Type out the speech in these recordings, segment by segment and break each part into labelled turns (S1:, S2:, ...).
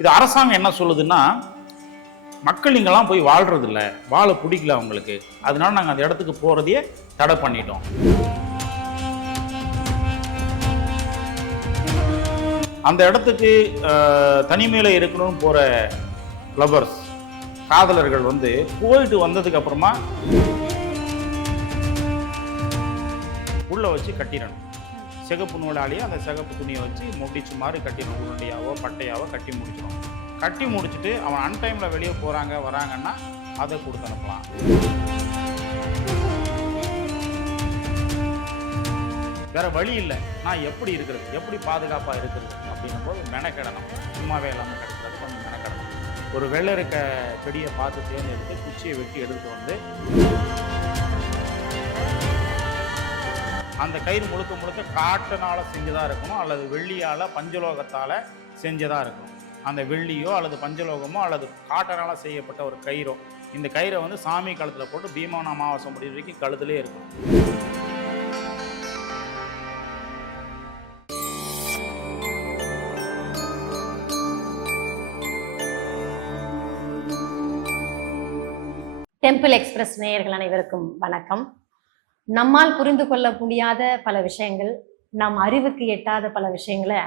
S1: இது அரசாங்கம் என்ன சொல்லுதுன்னா மக்கள் இங்கெல்லாம் போய் வாழ்றது வாழ பிடிக்கல அவங்களுக்கு. அதனால நாங்கள் அந்த இடத்துக்கு போகிறதையே தடை பண்ணிட்டோம். அந்த இடத்துக்கு தனிமையில் இருக்கணும்னு போகிற லவர்ஸ் காதலர்கள் வந்து போயிட்டு வந்ததுக்கு அப்புறமா உள்ள வச்சு கட்டிடணும். சிகப்பு நூலாலேயே அந்த சிகப்பு துணியை வச்சு முடிச்சு மாதிரி கட்டி உருண்டையாவோ பட்டையாவோ கட்டி முடிச்சிடும் கட்டி முடிச்சுட்டு அவன் அன்டைமில் வெளியே போகிறாங்க வராங்கன்னா அதை கொடுத்து அனுப்பலாம். வேற வழி இல்லை. நான் எப்படி இருக்கிறது? எப்படி பாதுகாப்பாக இருக்கிறது? அப்படின்னும்போது மெனக்கிடணும். சும்மாவே இல்லாமல் கிடைக்கிறது கொஞ்சம் மெனக்கிடணும். ஒரு வெள்ளை இருக்க செடியை பார்த்து தேர்ந்தெடுத்து குச்சியை வெட்டி எடுத்துகிட்டு வந்து அந்த கயிறு முழுக்க முழுக்க காட்டினால் செஞ்சதாக இருக்கணும் அல்லது வெள்ளியால் பஞ்சலோகத்தால் செஞ்சதாக இருக்கணும். அந்த வெள்ளியோ அல்லது பஞ்சலோகமோ அல்லது காட்டனால் செய்யப்பட்ட ஒரு கயிறோ இந்த கயிறை வந்து சாமி கழுத்தில் போட்டு பீமான அமாவாசை முடிவு வரைக்கும் கழுத்துலேயே இருக்கும்
S2: டெம்பிள் எக்ஸ்பிரஸ் நேயர்கள் அனைவருக்கும் வணக்கம். நம்மால் புரிந்து கொள்ள முடியாத பல விஷயங்கள் நம் அறிவுக்கு எட்டாத பல விஷயங்களை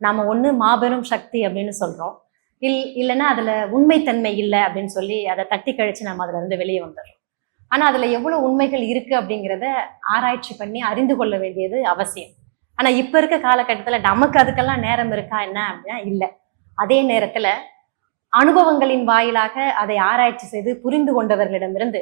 S2: நாம் ஒன்று மாபெரும் சக்தி அப்படின்னு சொல்கிறோம் இல் இல்லைன்னா அதில் உண்மைத்தன்மை இல்லை அப்படின்னு சொல்லி அதை தட்டி கழித்து நம்ம அதிலிருந்து வெளியே வந்துடுறோம். ஆனால் அதில் எவ்வளோ உண்மைகள் இருக்குது அப்படிங்கிறத ஆராய்ச்சி பண்ணி அறிந்து கொள்ள வேண்டியது அவசியம். ஆனால் இப்போ இருக்க காலகட்டத்தில் நமக்கு அதுக்கெல்லாம் நேரம் இருக்கா என்ன அப்படின்னா இல்லை. அதே நேரத்தில் அனுபவங்களின் வாயிலாக அதை ஆராய்ச்சி செய்து புரிந்து கொண்டவர்களிடமிருந்து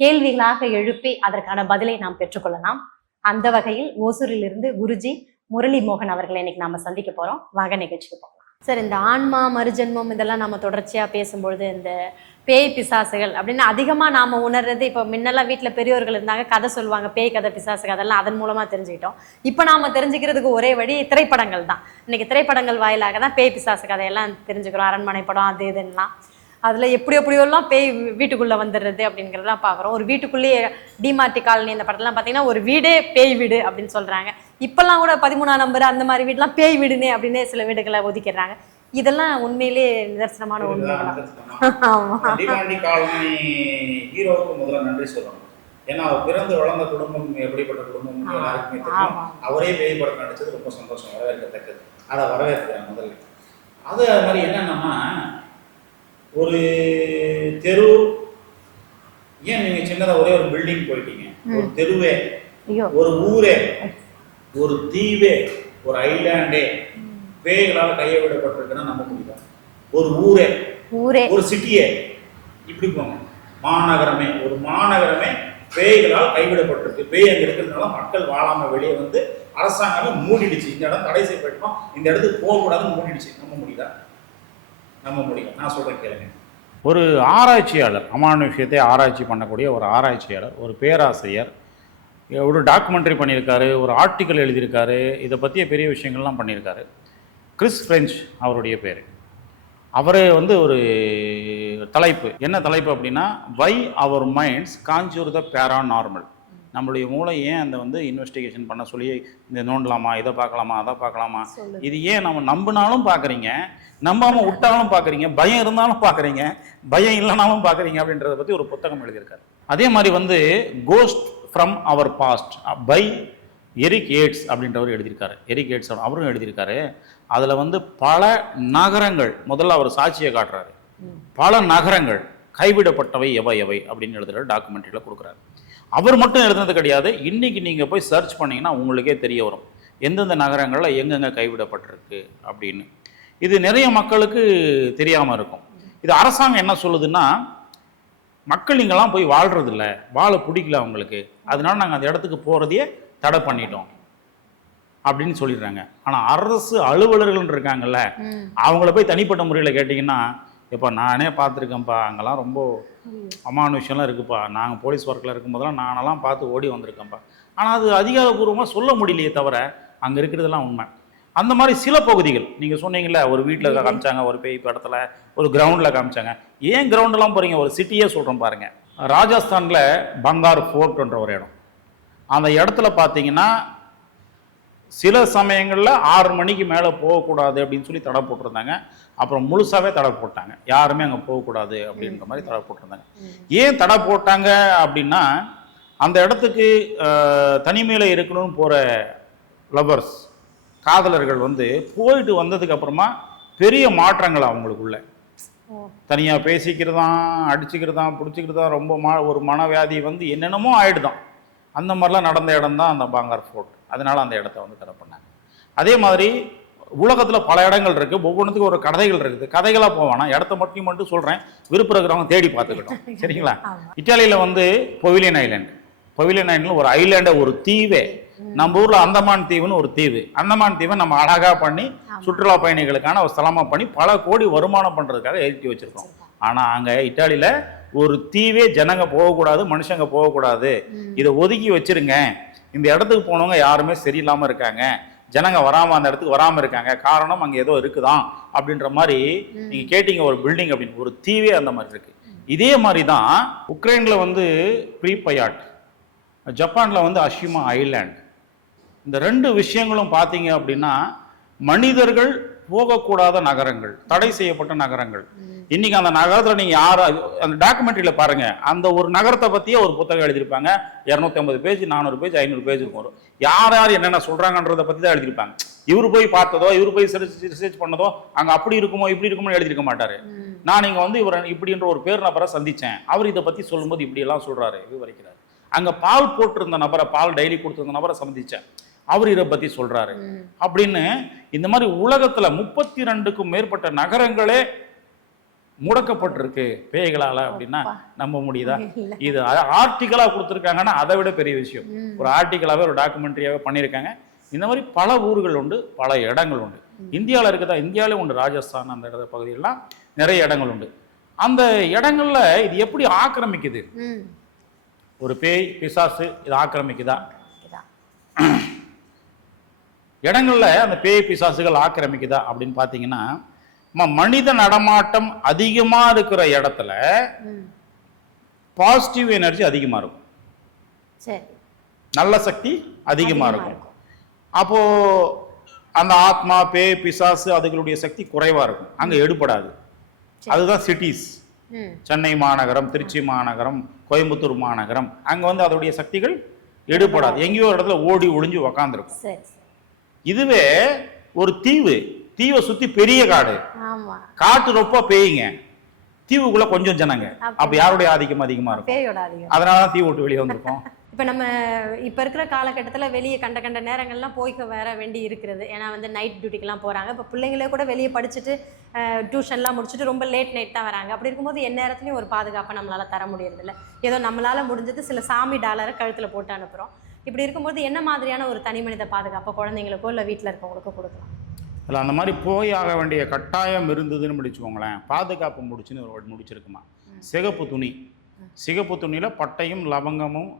S2: கேள்விகளாக எழுப்பி அதற்கான பதிலை நாம் பெற்றுக்கொள்ளலாம். அந்த வகையில் ஓசூரிலிருந்து குருஜி முரளி மோகன் அவர்களை இன்னைக்கு நாம சந்திக்க போறோம். வாக நிகழ்ச்சிக்கு போகலாம். சார் இந்த ஆன்மா மறுஜென்மம் இதெல்லாம் நம்ம தொடர்ச்சியா பேசும்பொழுது இந்த பேய் பிசாசுகள் அப்படின்னு அதிகமா நாம உணர்றது இப்போ முன்னெல்லாம் வீட்டில் பெரியவர்கள் இருந்தாங்க கதை சொல்லுவாங்க பேய் கதை பிசாசு கதைலாம் அதன் மூலமா தெரிஞ்சுக்கிட்டோம். இப்போ நாம தெரிஞ்சுக்கிறதுக்கு ஒரே வழி திரைப்படங்கள் தான். இன்னைக்கு திரைப்படங்கள் வாயிலாக தான் பேய் பிசாசு கதையெல்லாம் தெரிஞ்சுக்கிறோம். அரண்மனை படம் அது இதுன்னெலாம். அதில் எப்படி எப்படியோலாம் பேய் வீட்டுக்குள்ள வந்துடுறது அப்படிங்கிறதெல்லாம் பார்க்குறோம் ஒரு வீட்டுக்குள்ளேயே டிமார்டி காலனி இந்த படத்தெல்லாம் பார்த்தீங்கன்னா ஒரு வீடே பேய் வீடு அப்படின்னு சொல்கிறாங்க இப்போல்லாம் கூட பதிமூணாம் நம்பர் அந்த மாதிரி வீடுலாம் பேய் வீடுனே அப்படின்னே சில வீடுகளை ஒதுக்கிடுறாங்க. இதெல்லாம் உண்மையிலே நிதர்சனமான
S1: காலனி ஹீரோவுக்கு முதல்ல நன்றி சொல்லணும். ஏன்னா அவர் பிறந்து வளர்ந்த குடும்பம் எப்படிப்பட்ட குடும்பம் எல்லாருக்குமே தெரியும். அவரே பேய் படம் நடிச்சது ரொம்ப சந்தோஷம் வரவேற்கத்தக்கது. அதை வரவேற்கிறேன் முதல்ல. அது மாதிரி என்னன்னா ஒரு தெரு ஏன் நீங்க சின்னதா ஒரே ஒரு பில்டிங் போயிட்டீங்க? ஒரு தெருவே ஒரு ஊரே ஒரு தீவே ஒரு ஐலாண்டே பேய்களால் கையை விடப்பட்டிருக்குன்னா நம்ப முடியல ஒரு ஊரே
S2: ஊரே.
S1: ஒரு சிட்டியே இப்படி போங்க. மாநகரமே ஒரு மாநகரமே பேய்களால் கைவிடப்பட்டிருக்கு. பேய் அங்கே இருக்கிறதுனால மக்கள் வாழாம வெளியே வந்து அரசாங்கமே மூடிடுச்சு. இந்த இடம் தடை செய்யப்பட்டோம் இந்த இடத்துக்கு போகக்கூடாதுன்னு மூடிடுச்சு. நம்ப முடியுதா? நம்ப முடியும் நான் சொல்கிறேன் கேளுங்க. ஒரு ஆராய்ச்சியாளர் அமானுஷ்யத்தை ஆராய்ச்சி பண்ணக்கூடிய ஒரு ஆராய்ச்சியாளர் ஒரு பேராசிரியர் ஒரு டாக்குமெண்ட்ரி பண்ணியிருக்காரு ஒரு ஆர்டிக்கல் எழுதியிருக்காரு இதை பற்றிய பெரிய விஷயங்கள்லாம் பண்ணியிருக்காரு. கிறிஸ் ஃப்ரெஞ்ச் அவருடைய பேர். அவரே வந்து ஒரு தலைப்பு. என்ன தலைப்பு அப்படின்னா வை அவர் மைண்ட்ஸ் காஞ்சூர் த பேராநார்மல் நம்மளுடைய மூளை ஏன் அந்த வந்து இன்வெஸ்டிகேஷன் பண்ண சொல்லி இந்த நோண்டலாமா இதை பார்க்கலாமா அதை பார்க்கலாமா? இது ஏன் நம்ம நம்பினாலும் பார்க்குறீங்க நம்பாமல் விட்டாலும் பார்க்குறீங்க பயம் இருந்தாலும் பார்க்குறீங்க பயம் இல்லைனாலும் பார்க்குறீங்க அப்படின்றத பற்றி ஒரு புத்தகம் எழுதியிருக்காரு. அதே மாதிரி வந்து ghost from our past by Eric ஏட்ஸ் அப்படின்றவர் எழுதியிருக்காரு. எரிக் ஏட்ஸ் அவரும் எழுதியிருக்காரு. அதில் வந்து பல நகரங்கள் முதல்ல அவர் சாட்சியை காட்டுறாரு. பல நகரங்கள் கைவிடப்பட்டவை எவை எவை அப்படின்னு எழுதுகிற டாக்குமெண்ட்ரியில் கொடுக்குறாரு. அவர் மட்டும் எழுதுனது கிடையாது. இன்னைக்கு நீங்கள் போய் சர்ச் பண்ணீங்கன்னா உங்களுக்கே தெரிய வரும். எந்தெந்த நகரங்களில் எங்கெங்கே கைவிடப்பட்டிருக்கு அப்படின்னு. இது நிறைய மக்களுக்கு தெரியாமல் இருக்கும். இது அரசாங்கம் என்ன சொல்லுதுன்னா மக்கள் இங்கெல்லாம் போய் வாழ்றது இல்ல வாழ பிடிக்கல அவங்களுக்கு. அதனால நாங்கள் அந்த இடத்துக்கு போகிறதையே தடை பண்ணிட்டோம். அப்படின்னு சொல்லிடுறாங்க. ஆனால் அரசு அலுவலர்கள் இருக்காங்கல்ல. அவங்கள போய் தனிப்பட்ட முறையில் கேட்டிங்கன்னா இப்போ நானே பார்த்துருக்கேன்ப்பா. அங்கெல்லாம் ரொம்ப
S2: ம்.
S1: அமானுஷ்யம்லாம் இருக்குப்பா. நாங்கள் போலீஸ் ஒர்க்கில் இருக்கும்போதெல்லாம் நானெல்லாம் பார்த்து ஓடி வந்திருக்கேன்ப்பா. ஆனால் அது அதிகாரப்பூர்வமாக சொல்ல முடியலையே தவிர அங்கே இருக்கிறதெல்லாம் உண்மை. அந்த மாதிரி சில பகுதிகள் நீங்கள் சொன்னீங்கல்ல ஒரு வீட்டில் காமிச்சாங்க ஒரு பேய் படத்தில் ஒரு கிரவுண்டில் காமிச்சாங்க. ஏன் கிரவுண்டெல்லாம் போகிறீங்க ஒரு சிட்டியே சொல்கிறேன் பாருங்க. ராஜஸ்தானில் பங்கார் ஃபோர்ட்ன்ற ஒரு இடம். அந்த இடத்துல பார்த்தீங்கன்னா சில சமயங்களில் ஆறு மணிக்கு மேலே போகக்கூடாது அப்படின்னு சொல்லி தடை போட்டிருந்தாங்க. அப்புறம் முழுசாவே தடை போட்டாங்க. யாருமே அங்கே போகக்கூடாது அப்படின்ற மாதிரி தடை போட்டிருந்தாங்க. ஏன் தடை போட்டாங்க அப்படின்னா அந்த இடத்துக்கு தனிமையில் இருக்கணும்னு போகிற லவர்ஸ் காதலர்கள் வந்து போயிட்டு வந்ததுக்கு அப்புறமா பெரிய மாற்றங்கள் அவங்களுக்குள்ள. தனியாக பேசிக்கிறதாம் அடிச்சுக்கிறதாம் பிடிச்சிக்கிறதா ரொம்ப மா ஒரு மனவியாதி வந்து என்னென்னமோ ஆயிடுதான். அந்த மாதிரிலாம் நடந்த இடம் தான் அந்த பாங்கார் ஃபோர்ட் அதனால அந்த இடத்த வந்து தடை பண்ணாங்க. அதே மாதிரி உலகத்தில் பல இடங்கள் இருக்குது ஒவ்வொன்றுத்துக்கும் ஒரு கதைகள் இருக்குது. கதைகளாக போவானா? இடத்த மட்டும் மட்டும் சொல்கிறேன் விருப்பம் இருக்கிறவங்க தேடி பார்த்துக்கிட்டோம். சரிங்களா?
S2: ஆமா.
S1: இத்தாலியில் வந்து பொவிலியன் ஐலாண்ட் பொவிலியன் ஐலாண்டில் ஒரு ஐலாண்டை ஒரு தீவே. நம்ம ஊரில் அந்தமான் தீவுன்னு ஒரு தீவு. அந்தமான் தீவை நம்ம அழகாக பண்ணி சுற்றுலா பயணிகளுக்கான ஒரு ஸ்தலமாக பண்ணி பல கோடி வருமானம் பண்ணுறதுக்காக ஏற்றி வச்சுருக்கோம். ஆனால் அங்கே இத்தாலியில் ஒரு தீவே ஜனங்க போகக்கூடாது மனுஷங்க போகக்கூடாது. இதை ஒதுக்கி வச்சிருங்க. இந்த இடத்துக்கு போனவங்க யாருமே சரியில்லாமல் இருக்காங்க. ஜனங்க வராமல் அந்த இடத்துக்கு வராமல் இருக்காங்க. காரணம் அங்கே ஏதோ இருக்குதான் அப்படின்ற மாதிரி நீங்கள் கேட்டீங்க ஒரு பில்டிங் அப்படின்னு. ஒரு தீவே அந்த மாதிரி இருக்கு. இதே மாதிரி தான் உக்ரைனில் வந்து ப்ரீபயாட் ஜப்பானில் வந்து அஷிமா ஐலாண்ட் இந்த ரெண்டு விஷயங்களும் பார்த்தீங்க அப்படின்னா மனிதர்கள் போகக்கூடாத நகரங்கள் தடை செய்யப்பட்ட நகரங்கள். இன்னைக்கு அந்த நகரத்துல நீங்க யாரும் அந்த டாக்குமெண்ட்ரியில பாருங்க. அந்த ஒரு நகரத்தை பத்தியே ஒரு புத்தகம் எழுதியிருப்பாங்க. இருநூத்தி ஐம்பது பேஜ் நானூறு பேஜ் ஐநூறு பேஜ் இருக்கும் வரும். யார் யார் என்னென்ன சொல்றாங்கன்றத பத்தி தான் எழுதியிருப்பாங்க. இவர் போய் பார்த்ததோ இவர் போய் ரிசர்ச் பண்ணதோ அங்க அப்படி இருக்குமோ இப்படி இருக்குமோ எழுதியிருக்க மாட்டாரு. நான் இங்க வந்து இவர் இப்படின்ற ஒரு பேர் நபரை சந்திச்சேன். அவர் இதை பத்தி சொல்லும்போது இப்படி எல்லாம் சொல்றாரு விவரிக்கிறாரு. அங்க பால் போட்டிருந்த நபரை பால் டைரி கொடுத்திருந்த நபரை சந்திச்சேன். அவர் இதை பத்தி சொல்றாரு. அப்படின்னு இந்த மாதிரி உலகத்துல முப்பத்தி ரெண்டுக்கும் மேற்பட்ட நகரங்களே முடக்கப்பட்டிருக்கு. பேய்களால அப்படின்னா நம்ப முடியுதா. இது ஆர்டிக்கலா கொடுத்துருக்காங்கன்னா அதை விட பெரிய விஷயம். ஒரு ஆர்டிக்கலாவே ஒரு டாக்குமெண்ட்ரியாவே பண்ணியிருக்காங்க. இந்த மாதிரி பல ஊர்கள் உண்டு பல இடங்கள் உண்டு. இந்தியாவில் இருக்குதா? இந்தியாவிலே உண்டு. ராஜஸ்தான் அந்த இடத்த பகுதியெல்லாம் நிறைய இடங்கள் உண்டு. அந்த இடங்கள்ல இது எப்படி ஆக்கிரமிக்குது? ஒரு பேய் பிசாசு இது ஆக்கிரமிக்குதா. இடங்கள்ல அந்த பேய் பிசாசுகள் ஆக்கிரமிக்குதா அப்படின்னு பார்த்தீங்கன்னா மனித நடமாட்டம் அதிகமா இருக்கிற இடத்துல பாசிட்டிவ் எனர்ஜி அதிகமா இருக்கும். நல்ல சக்தி அதிகமா இருக்கும். அப்போ அந்த ஆத்மா பேய் பிசாசு அதுகளுடைய சக்தி குறைவா இருக்கும். அங்க எடுபடாது. அதுதான் சிட்டிஸ் சென்னை மாநகரம் திருச்சி மாநகரம் கோயம்புத்தூர் மாநகரம் அங்க வந்து அதோடைய சக்திகள் எடுபடாது. எங்கேயோ ஒரு இடத்துல ஓடி ஒளிஞ்சு உக்காந்துருக்கும். இதுவே ஒரு தீவு. தீவை சுத்தி பெரிய காடு. காட்டு ரொம்ப பேயுங்க. தீவுக்குள்ள கொஞ்சம் ஜனங்க.
S2: அப்ப
S1: யாருடைய ஆதிக்கம் அதிகமா இருக்கும்?
S2: பேயோட அதிகம்
S1: அதனால தான் தீ விட்டு வெளியே வந்திருக்கோம்.
S2: இப்போ நம்ம இப்போ இருக்கிற காலகட்டத்தில் வெளியே கண்ட கண்ட நேரங்கள்லாம் போய்க்க வர வேண்டி இருக்கிறது. ஏன்னா வந்து நைட் டியூட்டிக்கெலாம் போகிறாங்க இப்போ பிள்ளைங்களே கூட வெளியே படிச்சுட்டு டியூஷன்லாம் முடிச்சுட்டு ரொம்ப லேட் நைட் தான் வராங்க. அப்படி இருக்கும்போது என் நேரத்துலையும் ஒரு பாதுகாப்பை நம்மளால் தர முடியறதில்ல. ஏதோ நம்மளால் முடிஞ்சது சில சாமி டாலரை கழுத்தில் போட்டு அனுப்புகிறோம் இப்படி இருக்கும்போது என்ன மாதிரியான ஒரு தனி மனித பாதுகாப்பை குழந்தைங்களுக்கோ இல்லை வீட்டில் இருக்கவங்களுக்கோ கொடுக்கலாம்?
S1: இல்லை அந்த மாதிரி போய் ஆக வேண்டிய கட்டாயம் இருந்ததுன்னு முடிச்சுக்கோங்களேன் பாதுகாப்பு முடிச்சுன்னு ஒரு முடிச்சிருக்குமா? சிகப்பு துணி. சிகப்பு துணியில் பட்டையும் லவங்கமும்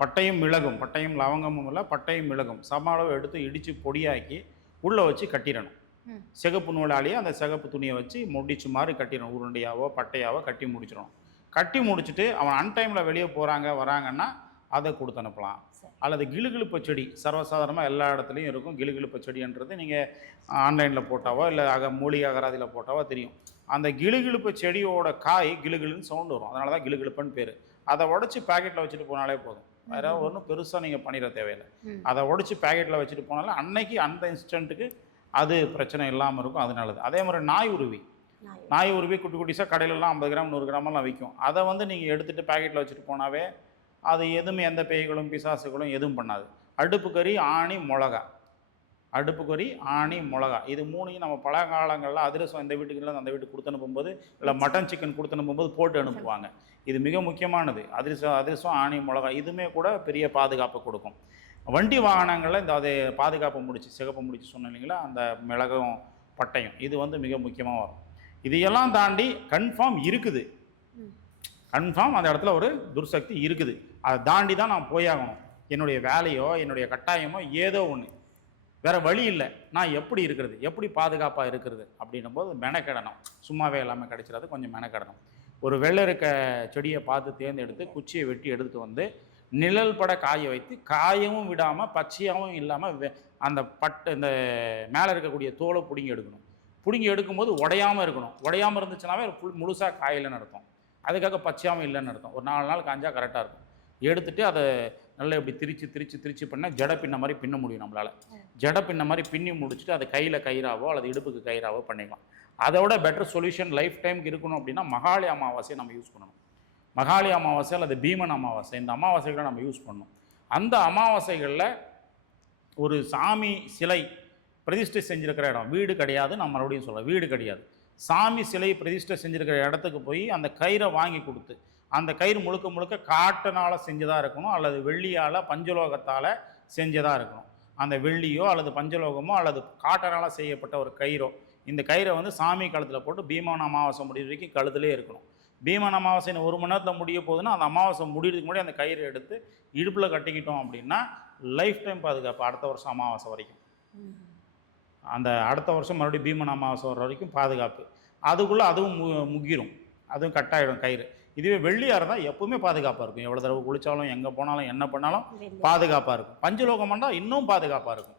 S1: பட்டையும் மிளகும். பட்டையும் லவங்கமும் இல்லை பட்டையும் மிளகும். சம அளவு எடுத்து இடித்து பொடியாக்கி உள்ளே வச்சு கட்டிடணும். சிகப்பு நூலாலேயே அந்த சிகப்பு துணியை வச்சு முடிச்சு மாதிரி கட்டிடணும். உருண்டையாவோ பட்டையாவோ கட்டி முடிச்சிடணும். கட்டி முடிச்சுட்டு அவன் அன்டைமில் வெளியே போகிறாங்க வராங்கன்னா அதை கொடுத்து அனுப்பலாம். அல்லது கிளுகிழுப்பு செடி சர்வசாதாரணமாக எல்லா இடத்துலையும் இருக்கும். கிளுகிழுப்பு செடின்றது நீங்கள் ஆன்லைனில் போட்டாவோ இல்லை அக மூலிகை அகராதியில் போட்டாவோ தெரியும். அந்த கிளுகிழுப்பு செடியோட காய் கிளுகிளுன்னு சவுண்ட் வரும். அதனால தான் கிளுகிழுப்புன்னு பேர். அதை உடச்சி பேக்கெட்டில் வச்சுட்டு போனாலே போதும். வேற ஒன்றும் பெருசாக நீங்கள் பண்ணிட தேவையில்லை. அதை உடச்சி பேக்கெட்டில் வச்சுட்டு போனாலே அன்னைக்கு அந்த இன்ஸ்டன்ட்டுக்கு அது பிரச்சனை இல்லாமல் இருக்கும். அது நல்லது. அதே மாதிரி நாய் உருவி. நாய் உருவி. குட்டி குட்டிஸாக கடையிலலாம் ஐம்பது கிராம் நூறு கிராமெல்லாம் விற்கும் அதை வந்து நீங்கள் எடுத்துகிட்டு பேக்கெட்டில் வச்சுட்டு போனாவே அது எதுவுமே எந்த பேய்களும் பிசாசுகளும் எதுவும் பண்ணாது. அடுப்பு கறி ஆணி மிளகா அடுப்பு கறி ஆணி மிளகா இது மூணையும் நம்ம பல காலங்களில் அதிரசம் இந்த வீட்டுக்கு இல்லை அந்த வீட்டுக்கு கொடுத்து அனுப்பும்போது இல்லை மட்டன் சிக்கன் கொடுத்து அனுப்பும்போது போட்டு அனுப்புவாங்க. இது மிக முக்கியமானது. அதிரசம் அதிரசம் ஆணி மிளகா இதுவுமே கூட பெரிய பாதுகாப்பு கொடுக்கும். வண்டி வாகனங்களில் இந்த அது பாதுகாப்பு முடிச்சு சிகப்பு முடிச்சு இல்லைங்களா? அந்த மிளகும் பட்டையும். இது வந்து மிக முக்கியமாக வரும். இதையெல்லாம் தாண்டி கன்ஃபார்ம் இருக்குது. கன்ஃபார்ம் அந்த இடத்துல ஒரு துர்சக்தி இருக்குது. அதை தாண்டி தான் நான் போயாகணும். என்னுடைய வேலையோ என்னுடைய கட்டாயமோ ஏதோ ஒன்று வேறு வழி இல்லை. நான் எப்படி இருக்கிறது? எப்படி பாதுகாப்பாக இருக்கிறது? அப்படின்னும் போது மெனக்கெடணும். சும்மாவே எல்லாமே கிடைச்சிடாது கொஞ்சம் மெனக்கெடணும். ஒரு வெள்ளை இருக்க செடியை பார்த்து தேர்ந்தெடுத்து குச்சியை வெட்டி எடுத்து வந்து நிழல் பட காய வைத்து காயவும் விடாமல் பச்சையாகவும் இல்லாமல் அந்த பட்டு இந்த மேலே இருக்கக்கூடிய தோலை பிடுங்கி எடுக்கணும். பிடுங்கி எடுக்கும்போது உடையாமல் இருக்கணும். உடையாமல் இருந்துச்சுனாவே ஃபுல் முழுசாக காயில்லைன்னு அர்த்தம். அதுக்காக பச்சையாகவும் இல்லைன்னு அர்த்தம். ஒரு நாலு நாள் காஞ்சா கரெக்டாக இருக்கும். எடுத்துட்டு அதை நல்லா இப்படி திரிச்சு திரிச்சு திரிச்சு பண்ணால் ஜடை பின்ன மாதிரி பின்ன முடியும் நம்மளால். ஜடை பின்ன மாதிரி பின்னி முடிச்சுட்டு அதை கையில் கயிறாவோ அல்லது இடுப்புக்கு கயிறாவோ பண்ணிக்கலாம். அதோட பெட்டர் சொல்யூஷன் லைஃப் டைம்க்கு இருக்கணும் அப்படின்னா மகாளி அமாவாசையை நம்ம யூஸ் பண்ணணும். மகாளி அமாவாசை அல்லது பீமன் அமாவாசை இந்த அமாவாசைகளை நம்ம யூஸ் பண்ணணும். அந்த அமாவாசைகளில் ஒரு சாமி சிலை பிரதிஷ்டை செஞ்சிருக்கிற இடம் வீடு கிடையாது நான் மறுபடியும் சொல்கிறேன் வீடு கிடையாது. சாமி சிலை பிரதிஷ்டை செஞ்சிருக்கிற இடத்துக்கு போய் அந்த கயிறை வாங்கி கொடுத்து அந்த கயிறு முழுக்க முழுக்க காட்டனால் செஞ்சதாக இருக்கணும் அல்லது வெள்ளியால் பஞ்சலோகத்தால் செஞ்சதாக இருக்கணும். அந்த வெள்ளியோ அல்லது பஞ்சலோகமோ அல்லது காட்டனால் செய்யப்பட்ட ஒரு கயிறோ இந்த கயிறை வந்து சாமி கழுத்தில் போட்டு பீமான அமாவாசை முடிவு வரைக்கும் கழுத்துலேயே இருக்கணும். பீமன் அமாவாசை ஒரு மணி நேரத்தில் முடிய போகுதுன்னா அந்த அமாவாசை முடியறதுக்கு முன்னாடி அந்த கயிறை எடுத்து இடுப்பில் கட்டிக்கிட்டோம் அப்படின்னா லைஃப் டைம் பாதுகாப்பு அடுத்த வருஷம் அமாவாசை வரைக்கும். அந்த அடுத்த வருஷம் மறுபடியும் பீமன் அமாவாசை வர வரைக்கும் பாதுகாப்பு. அதுக்குள்ளே அதுவும் மு முகிரும் அதுவும் கட்டாயிடும் கயிறு. இதுவே வெள்ளியாக இருந்தால் எப்பவுமே பாதுகாப்பாக இருக்கும். எவ்வளோ தடவை குளித்தாலும் எங்கே போனாலும் என்ன பண்ணாலும். பாதுகாப்பாக இருக்கும். பஞ்சலோகம் பண்ணால் இன்னும் பாதுகாப்பாக இருக்கும்.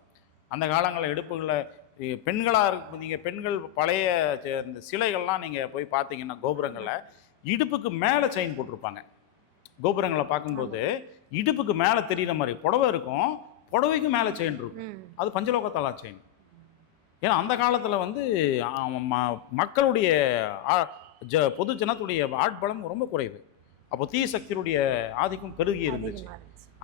S1: அந்த காலங்களில் இடுப்புகளில் பெண்களாக இருக்கும் நீங்கள் பெண்கள் பழைய இந்த சிலைகள்லாம் நீங்கள் போய் பார்த்தீங்கன்னா கோபுரங்களில் இடுப்புக்கு மேலே செயின் போட்டிருப்பாங்க. கோபுரங்களை பார்க்கும்போது இடுப்புக்கு மேலே தெரிகிற மாதிரி புடவை இருக்கும். புடவைக்கு மேலே செயின் இருக்கும். அது பஞ்சலோகத்தலா செயின் ஏன்னா அந்த காலத்தில் வந்து மக்களுடைய ஜ பொது ஜனத்துடைய ஆட்பலம் ரொம்ப குறைவு. அப்போ தீய சக்தியுடைய ஆதிக்கம் பெருகி இருந்துச்சு.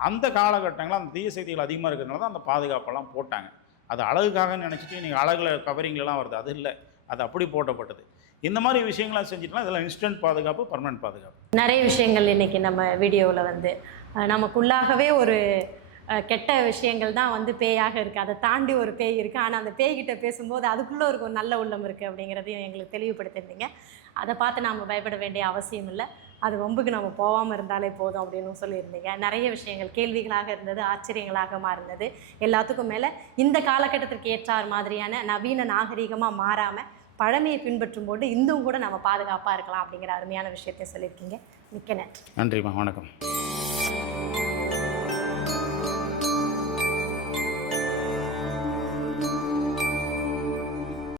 S1: அந்த காலகட்டங்களில் அந்த தீய சக்திகள் அதிகமாக இருக்கிறதுனால தான் அந்த பாதுகாப்பெல்லாம் போட்டாங்க. அது அழகுக்காக நினச்சிட்டு நீங்கள் அழகுல கவரிங்லலாம் வருது. அது இல்லை. அது அப்படி போட்டப்பட்டது. இந்த மாதிரி விஷயங்கள்லாம் செஞ்சுட்டுனா இதெல்லாம் இன்ஸ்டன்ட் பாதுகாப்பு பர்மனன்ட் பாதுகாப்பு.
S2: நிறைய விஷயங்கள் இன்னைக்கு நம்ம வீடியோவில் வந்து நமக்குள்ளாகவே ஒரு கெட்ட விஷயங்கள் தான் வந்து பேயாக இருக்குது அதை தாண்டி ஒரு பேய் இருக்குது ஆனால் அந்த பேய்கிட்ட பேசும்போது அதுக்குள்ளே ஒரு நல்ல உள்ளம் இருக்குது அப்படிங்கிறதையும் எங்களுக்கு தெளிவுபடுத்தியிருந்தீங்க. அதை பார்த்து நாம் பயப்பட வேண்டிய அவசியம் இல்லை. அது வம்புக்கு நம்ம போகாமல் இருந்தாலே போதும் அப்படின்னு சொல்லியிருந்தீங்க. நிறைய விஷயங்கள் கேள்விகளாக இருந்தது ஆச்சரியங்களாக இருந்தது எல்லாத்துக்கும் மேலே இந்த காலகட்டத்திற்கு ஏற்றார் மாதிரியான நவீன நாகரீகமாக மாறாமல் பழமையை பின்பற்றும் போது இன்னும் கூட நம்ம பாதுகாப்பாக இருக்கலாம் அப்படிங்கிற அருமையான விஷயத்தை சொல்லியிருக்கீங்க. மிக்க நன்றி.
S1: நன்றிம்மா. வணக்கம்.